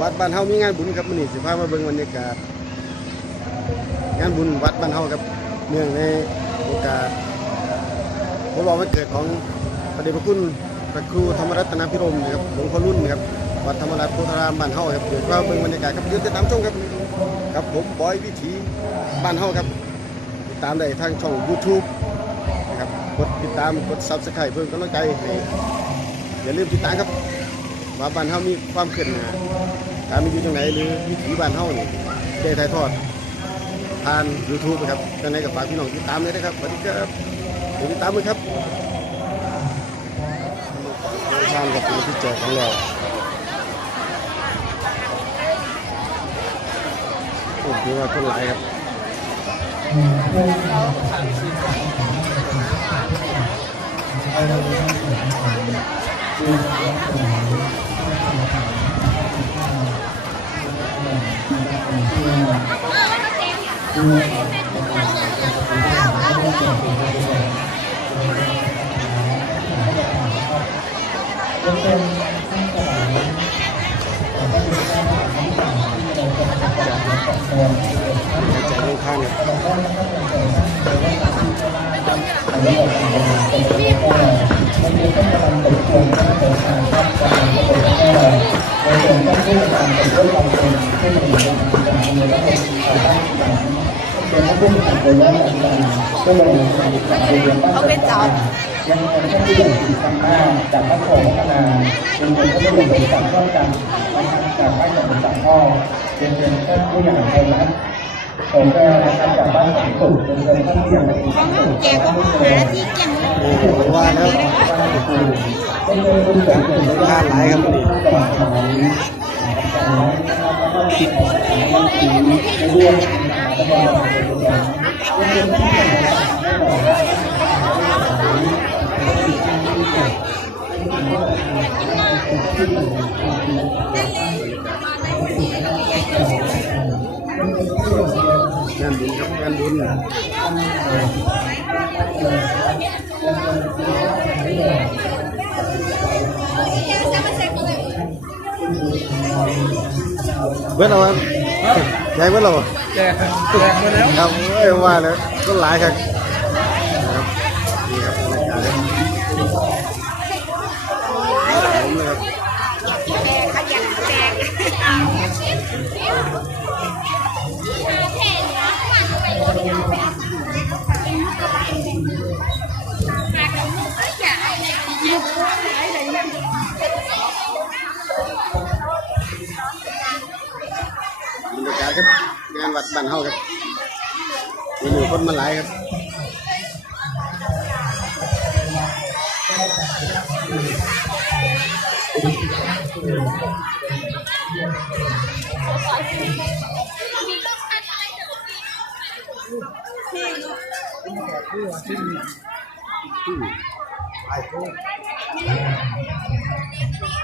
วัดบ้านเฮามีงานบุญครับมื้อนี้สิพามาเบิ่งบรรยากาศ งานบุญวัดบ้านเฮาครับเนื่องในโอกาสครบรอบวันเกิดของพระเดชพระคุณพระครูธรรมรัตนพิรมนะครับหลวงพ่อรุ่นนะครับวัดธรรมรัตน์โพธารามบ้านเฮาครับเดี๋ยวก็เบิ่งบรรยากาศครับยืนติดตามชมครับครับผมบอยวิถีบ้านเฮาครับติดตามได้ทางช่อง YouTube นะครับกดติดตามกด Subscribe เพื่อเป็นกำลังใจให้อย่าลืมติดตามครับ ว่าบ้านเฮามีความเคลื่อนหน้าการมีอยู่ตรงไหนหรือวิถีบ้านเฮานี่ได้ถ่ายทอดทาง YouTube นะครับยังไงกับฝากพี่น้องติดตามเลยนะครับสวัสดีครับเดี๋ยวติดตามเลยครับทางกับผู้ที่แจกของเราโอ้คือว่าคนหลายครับ แจกลงข้างครับ เอาไปจับยังคงต้องที่อย่างสี่พันห้าจากพระโขพัฒนาเป็นคนที่เป็นบริษัทร่วมกันนะครับจากบ้านของบริษัทพ่อเป็นเพียงท่านผู้ใหญ่ไทยรัฐผมก็นะครับจากบ้านของสุขเป็นเพียงท่านผู้ใหญ่ในที่สุดแกก็หาที่เก็บโอ้ผมว่าแล้วเป็นเรื่องที่เกิดขึ้นลงข้างหลายครับ ในเรื่องแล้วก็เป็นที่ ให้บอกงานบุญครับงานบุญเบิดเอาครับใหญ่เบิดเราแจกแจกไปแล้วครับเอ้ยว่าแล้วก็หลายครับนะครับนี่ครับบรรยากาศเลยผมเลยครับ วัดบ้านเฮาครับมีหมู่คนมาหลายครับเ